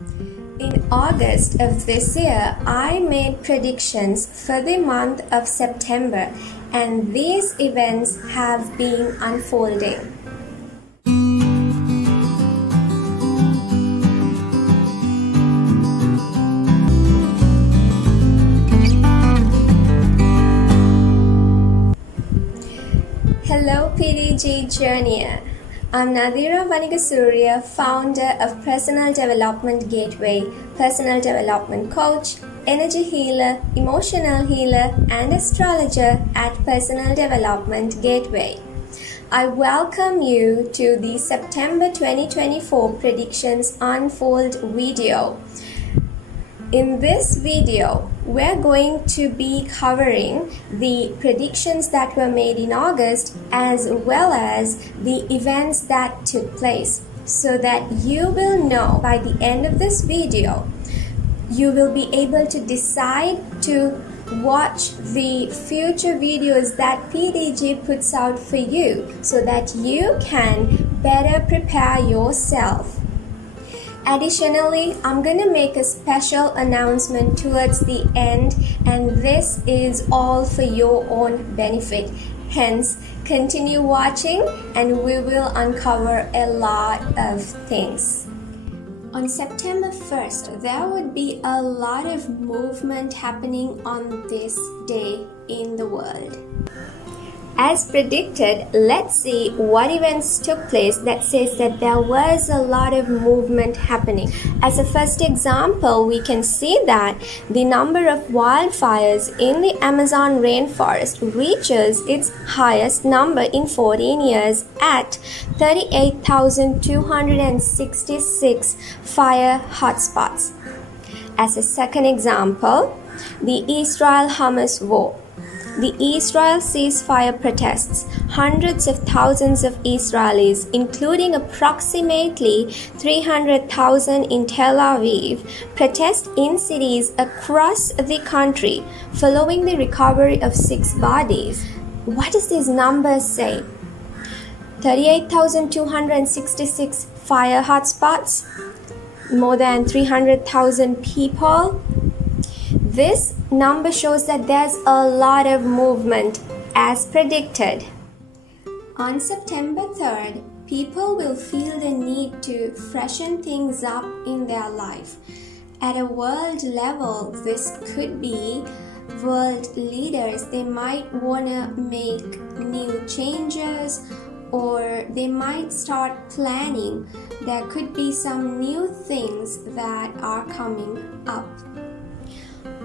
In August of this year, I made predictions for the month of September, and these events have been unfolding. Hello PDG Journeyer. I'm Nadira Vanigasuriya, founder of Personal Development Gateway, personal development coach, energy healer, emotional healer, and astrologer at Personal Development Gateway. I welcome you to the September 2024 Predictions Unfold video. In this video, we're going to be covering the predictions that were made in August as well as the events that took place, so that you will know by the end of this video, you will be able to decide to watch the future videos that PDG puts out for you so that you can better prepare yourself. Additionally, I'm going to make a special announcement towards the end, and this is all for your own benefit. Hence, continue watching and we will uncover a lot of things. On September 1st, there would be a lot of movement happening on this day in the world. As predicted, let's see what events took place that says that there was a lot of movement happening. As a first example, we can see that the number of wildfires in the Amazon rainforest reaches its highest number in 14 years at 38,266 fire hotspots. As a second example, the Israel-Hamas war. The Israel ceasefire protests. Hundreds of thousands of Israelis, including approximately 300,000 in Tel Aviv, protest in cities across the country following the recovery of 6 bodies. What does these numbers say? 38,266 fire hotspots, more than 300,000 people. This number shows that there's a lot of movement as predicted. On September 3rd, people will feel the need to freshen things up in their life. At a world level, this could be world leaders. They might want to make new changes, or they might start planning. There could be some new things that are coming up.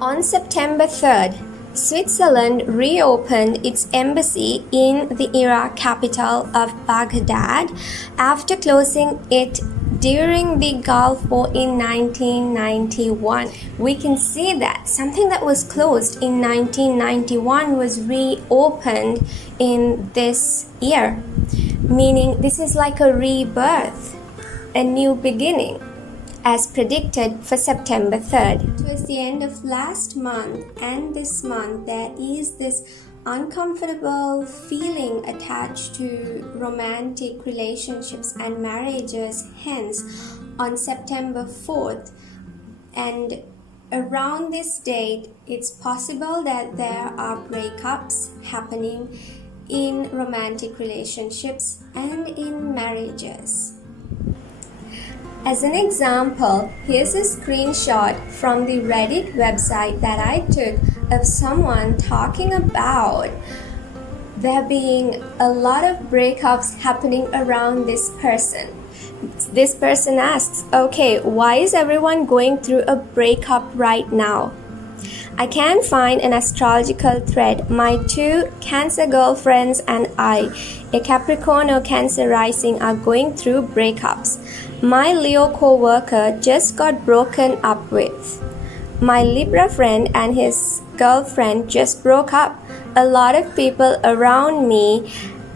On September 3rd, Switzerland reopened its embassy in the Iraq capital of Baghdad after closing it during the Gulf War in 1991. We can see that something that was closed in 1991 was reopened in this year, meaning this is like a rebirth, a new beginning, as predicted for September 3rd. Towards the end of last month and this month, there is this uncomfortable feeling attached to romantic relationships and marriages. Hence, on September 4th and around this date, it's possible that there are breakups happening in romantic relationships and in marriages. As an example, here's a screenshot from the Reddit website that I took of someone talking about there being a lot of breakups happening around this person. This person asks, okay, why is everyone going through a breakup right now? I can find an astrological thread. My 2 Cancer girlfriends and I, a Capricorn or Cancer rising, are going through breakups. My Leo co-worker just got broken up with. My Libra friend and his girlfriend just broke up. A lot of people around me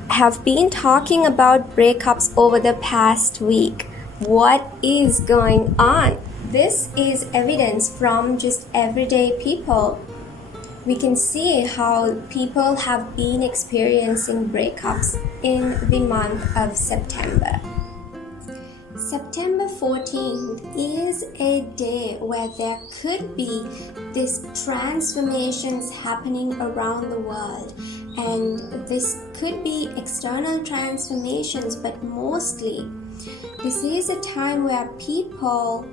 have been talking about breakups over the past week. What is going on? This is evidence from just everyday people. We can see how people have been experiencing breakups in the month of September. September 14th is a day where there could be these transformations happening around the world, and this could be external transformations, but mostly this is a time where people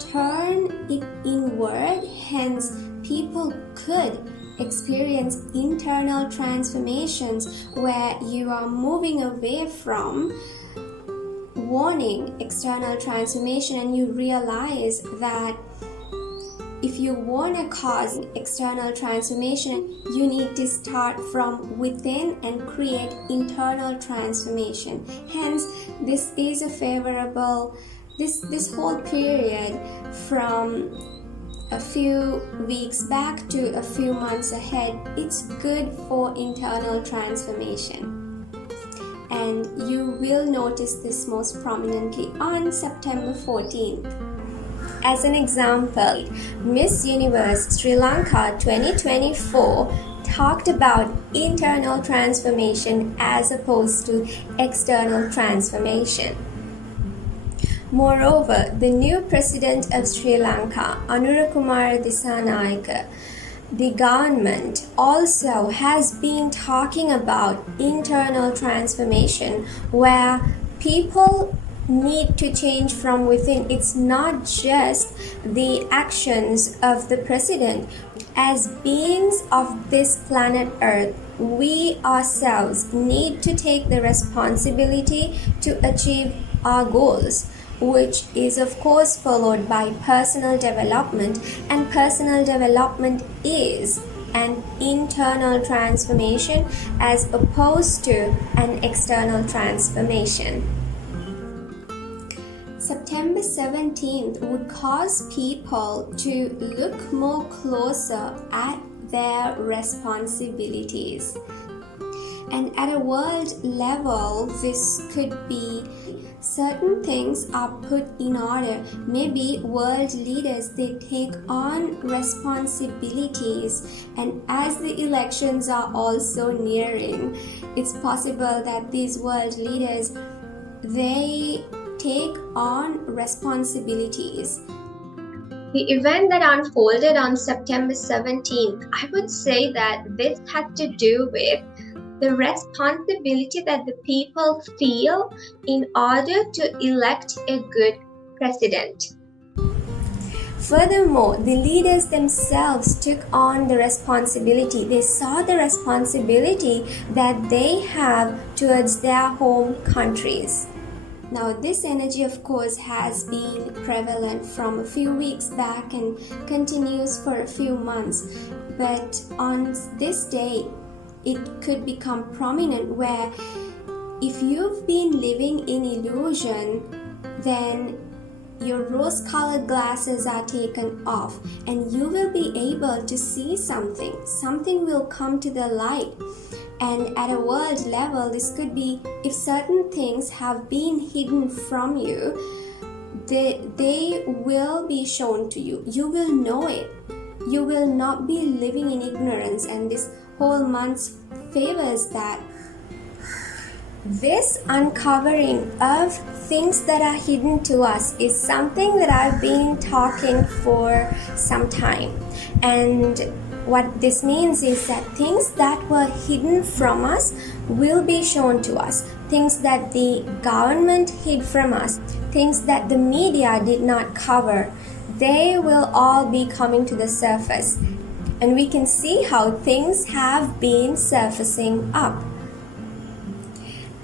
turn it inward, hence people could experience internal transformations where you are moving away from wanting external transformation, and you realize that if you want to cause external transformation, you need to start from within and create internal transformation. Hence, this is a favorable, this whole period from a few weeks back to a few months ahead, it's good for internal transformation. And you will notice this most prominently on September 14th. As an example, Miss Universe Sri Lanka 2024 talked about internal transformation as opposed to external transformation. Moreover, the new president of Sri Lanka, Kumara Welgama, the government also has been talking about internal transformation where people need to change from within. It's not just the actions of the president. As beings of this planet Earth, we ourselves need to take the responsibility to achieve our goals, which is of course followed by personal development, and personal development is an internal transformation as opposed to an external transformation. September 17th would cause people to look more closer at their responsibilities. And at a world level, this could be certain things are put in order. Maybe world leaders, they take on responsibilities, and as the elections are also nearing, it's possible that these world leaders, they take on responsibilities. The event that unfolded on September 17th, I would say that this had to do with the responsibility that the people feel in order to elect a good president. Furthermore, the leaders themselves took on the responsibility. They saw the responsibility that they have towards their home countries. Now, this energy, of course, has been prevalent from a few weeks back and continues for a few months. But on this day, it could become prominent where if you've been living in illusion, then your rose-colored glasses are taken off and you will be able to see something. Something will come to the light. And at a world level, this could be if certain things have been hidden from you, they will be shown to you. You will know it. You will not be living in ignorance, and this whole month favors that. This uncovering of things that are hidden to us is something that I've been talking for some time. And what this means is that things that were hidden from us will be shown to us. Things that the government hid from us, things that the media did not cover, they will all be coming to the surface. And we can see how things have been surfacing up.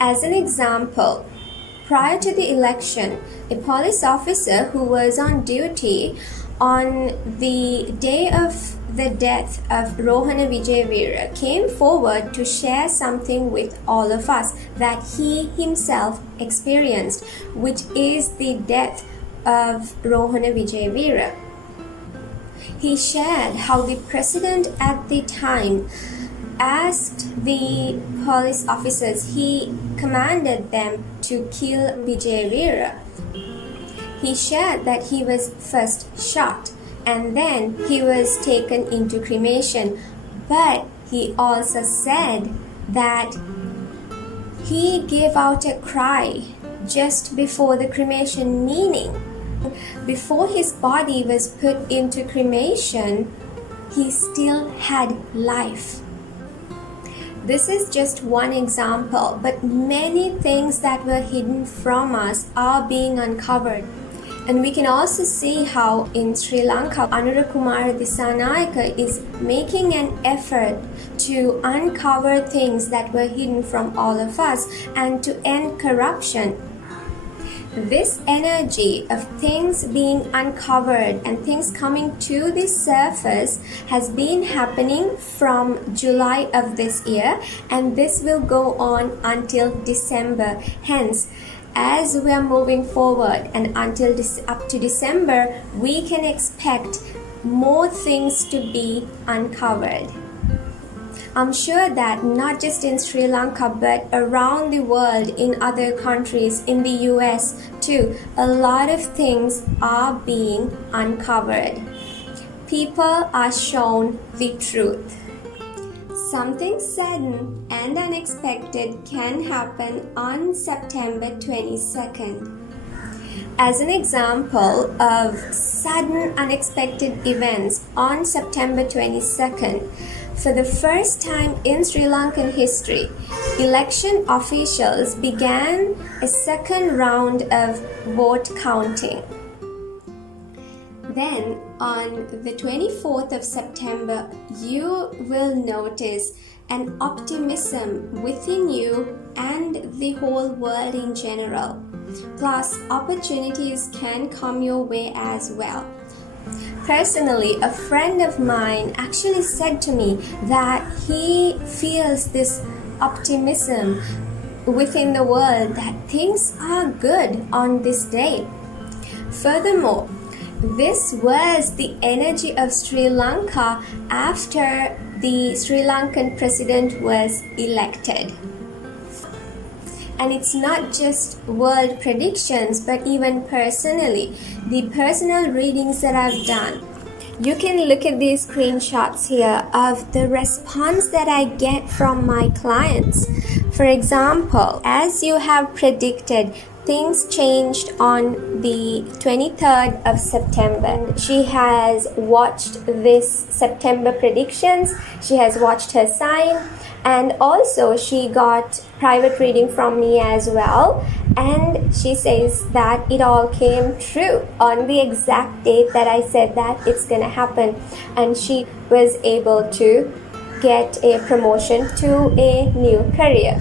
As an example, prior to the election, a police officer who was on duty on the day of the death of Rohana Wijeweera came forward to share something with all of us that he himself experienced, which is the death of Rohana Wijeweera. He shared how the president at the time asked the police officers, he commanded them to kill Wijeweera. He shared that he was first shot and then he was taken into cremation. But he also said that he gave out a cry just before the cremation, meaning before his body was put into cremation, he still had life. This is just one example, but many things that were hidden from us are being uncovered. And we can also see how in Sri Lanka, Kumara Welgama is making an effort to uncover things that were hidden from all of us and to end corruption. This energy of things being uncovered and things coming to the surface has been happening from July of this year, and this will go on until December. Hence, as we are moving forward and until up to December, we can expect more things to be uncovered. I'm sure that not just in Sri Lanka but around the world, in other countries, in the US too, a lot of things are being uncovered. People are shown the truth. Something sudden and unexpected can happen on September 22nd. As an example of sudden unexpected events on September 22nd, for the first time in Sri Lankan history, election officials began a second round of vote counting. Then, on the 24th of September, you will notice an optimism within you and the whole world in general. Plus, opportunities can come your way as well. Personally, a friend of mine actually said to me that he feels this optimism within the world that things are good on this day. Furthermore, this was the energy of Sri Lanka after the Sri Lankan president was elected. And it's not just world predictions, but even personally, the personal readings that I've done. You can look at these screenshots here of the response that I get from my clients. For example, as you have predicted, things changed on the 23rd of September. She has watched this September predictions. She has watched her sign, and also she got private reading from me as well. And she says that it all came true on the exact date that I said that it's gonna happen. And she was able to get a promotion to a new career.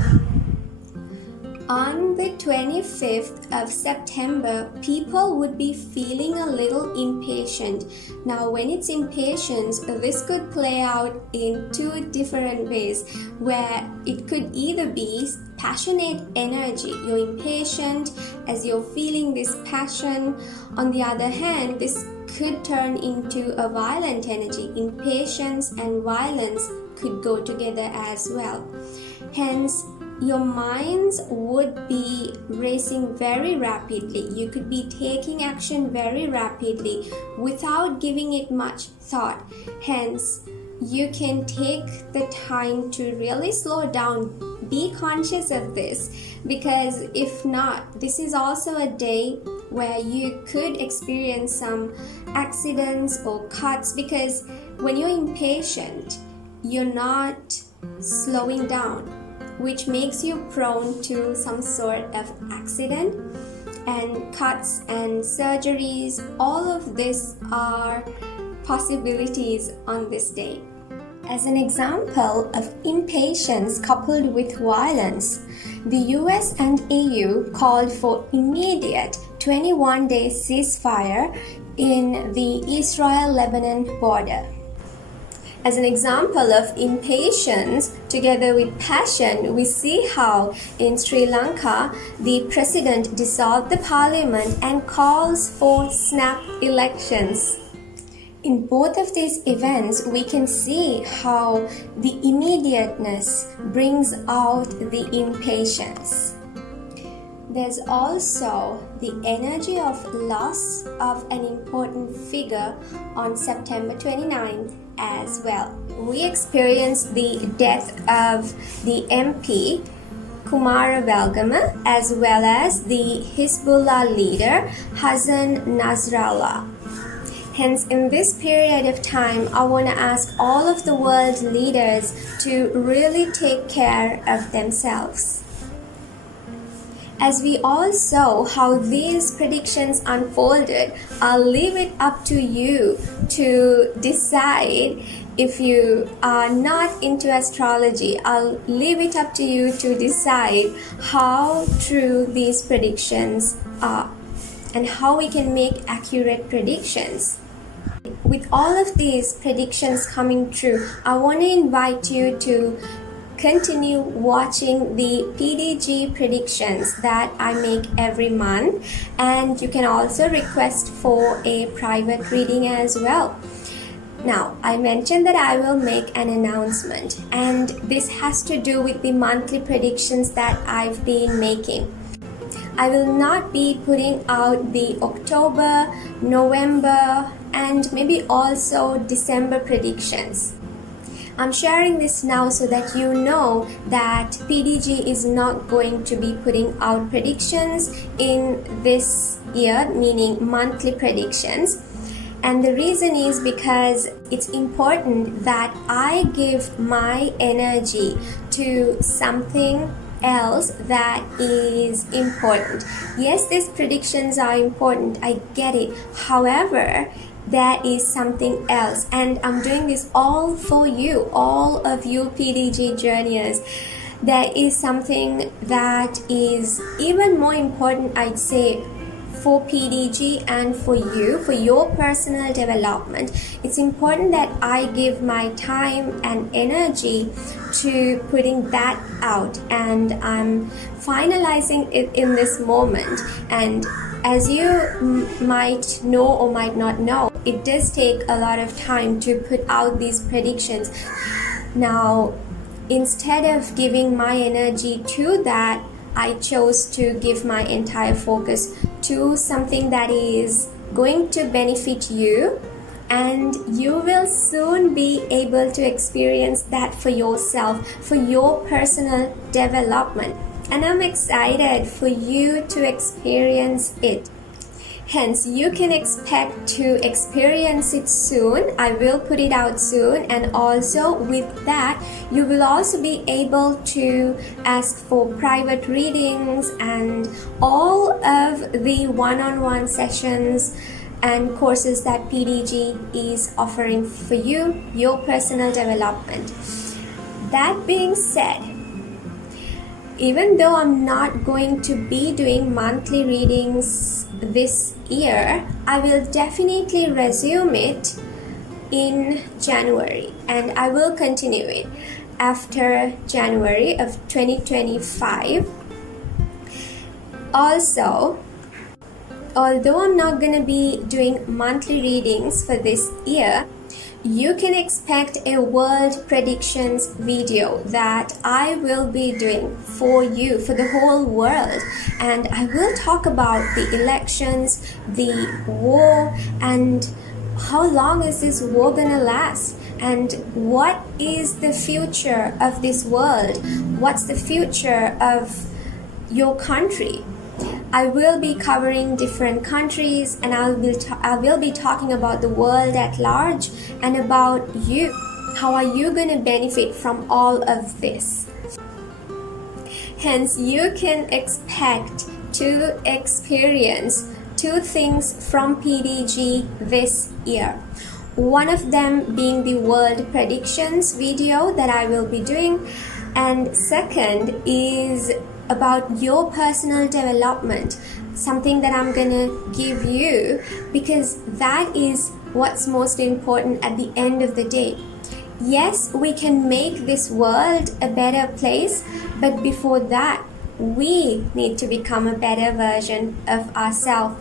On the 25th of September, people would be feeling a little impatient. Now, when it's impatience, this could play out in two different ways, where it could either be passionate energy. You're impatient as you're feeling this passion. On the other hand, this could turn into a violent energy. Impatience and violence could go together as well. Hence, your minds would be racing very rapidly. You could be taking action very rapidly without giving it much thought. Hence, you can take the time to really slow down. Be conscious of this, because if not, this is also a day where you could experience some accidents or cuts, because when you're impatient, you're not slowing down, which makes you prone to some sort of accident and cuts and surgeries. All of this are possibilities on this day. As an example of impatience coupled with violence, the US and EU called for immediate 21-day ceasefire in the Israel-Lebanon border. As an example of impatience together with passion, we see how in Sri Lanka the president dissolved the parliament and calls for snap elections. In both of these events, we can see how the immediateness brings out the impatience. There's also the energy of loss of an important figure on September 29th as well. We experienced the death of the MP Kumara Welgama, as well as the Hezbollah leader Hassan Nasrallah. Hence, in this period of time, I want to ask all of the world leaders to really take care of themselves. As we all saw how these predictions unfolded, I'll leave it up to you to decide. If you are not into astrology, I'll leave it up to you to decide how true these predictions are and how we can make accurate predictions. With all of these predictions coming true, I want to invite you to continue watching the PDG predictions that I make every month, and you can also request for a private reading as well. Now, I mentioned that I will make an announcement, and this has to do with the monthly predictions that I've been making. I will not be putting out the October, November, and maybe also December predictions. I'm sharing this now so that you know that PDG is not going to be putting out predictions in this year, meaning monthly predictions. And the reason is because it's important that I give my energy to something else that is important. Yes, these predictions are important, I get it. However, there is something else, and I'm doing this all for you, all of you PDG journeyers. There is something that is even more important, I'd say, for PDG and for you, for your personal development. It's important that I give my time and energy to putting that out, and I'm finalizing it in this moment. And as you might know or might not know, it does take a lot of time to put out these predictions. Now, instead of giving my energy to that, I chose to give my entire focus to something that is going to benefit you, and you will soon be able to experience that for yourself, for your personal development. And I'm excited for you to experience it. Hence, you can expect to experience it soon. I will put it out soon, and also with that, you will also be able to ask for private readings and all of the one-on-one sessions and courses that PDG is offering for you, your personal development. That being said, even though I'm not going to be doing monthly readings this year, I will definitely resume it in January, and I will continue it after January of 2025. Also, although I'm not going to be doing monthly readings for this year, you can expect a world predictions video that I will be doing for you, for the whole world. And I will talk about the elections, the war, and how long is this war gonna last? And what is the future of this world? What's the future of your country? I will be covering different countries, and I will be talking about the world at large and about you. How are you going to benefit from all of this? Hence, you can expect to experience two things from PDG this year. One of them being the world predictions video that I will be doing, and second is about your personal development, something that I'm gonna give you, because that is what's most important at the end of the day. Yes, we can make this world a better place, but before that, we need to become a better version of ourselves.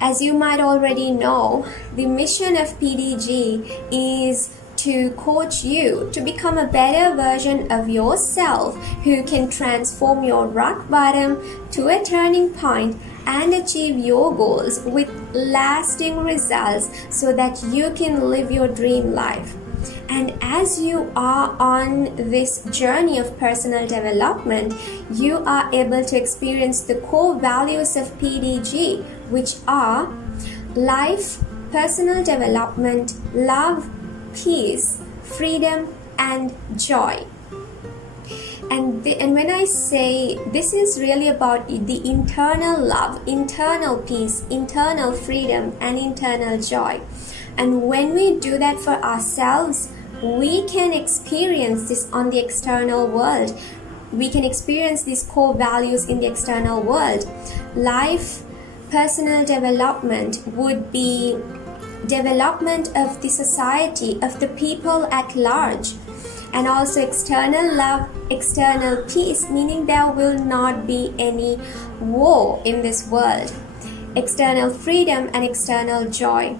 As you might already know, the mission of PDG is to coach you to become a better version of yourself who can transform your rock bottom to a turning point and achieve your goals with lasting results so that you can live your dream life. And as you are on this journey of personal development, you are able to experience the core values of PDG, which are life, personal development, love, peace, freedom, and joy. And when I say this is really about the internal love, internal peace, internal freedom, and internal joy. And when we do that for ourselves, we can experience this on the external world. We can experience these core values in the external world. Life, personal development would be development of the society, of the people at large. And also external love, external peace, meaning there will not be any war in this world. External freedom and external joy.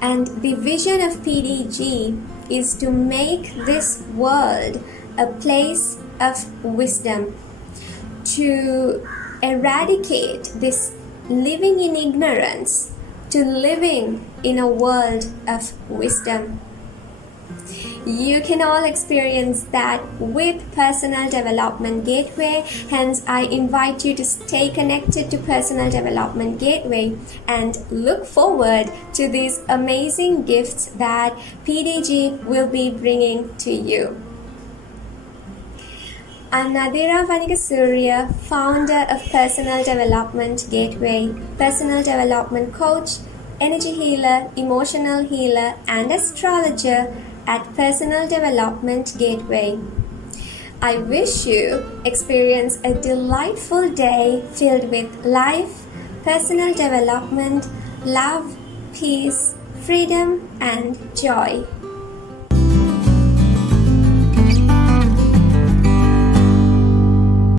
And the vision of PDG is to make this world a place of wisdom, to eradicate this living in ignorance, to living in a world of wisdom. You can all experience that with Personal Development Gateway. Hence, I invite you to stay connected to Personal Development Gateway and look forward to these amazing gifts that PDG will be bringing to you. I'm Nadira Vanikasuriya, founder of Personal Development Gateway, personal development coach, energy healer, emotional healer, and astrologer at Personal Development Gateway. I wish you experience a delightful day filled with life, personal development, love, peace, freedom, and joy.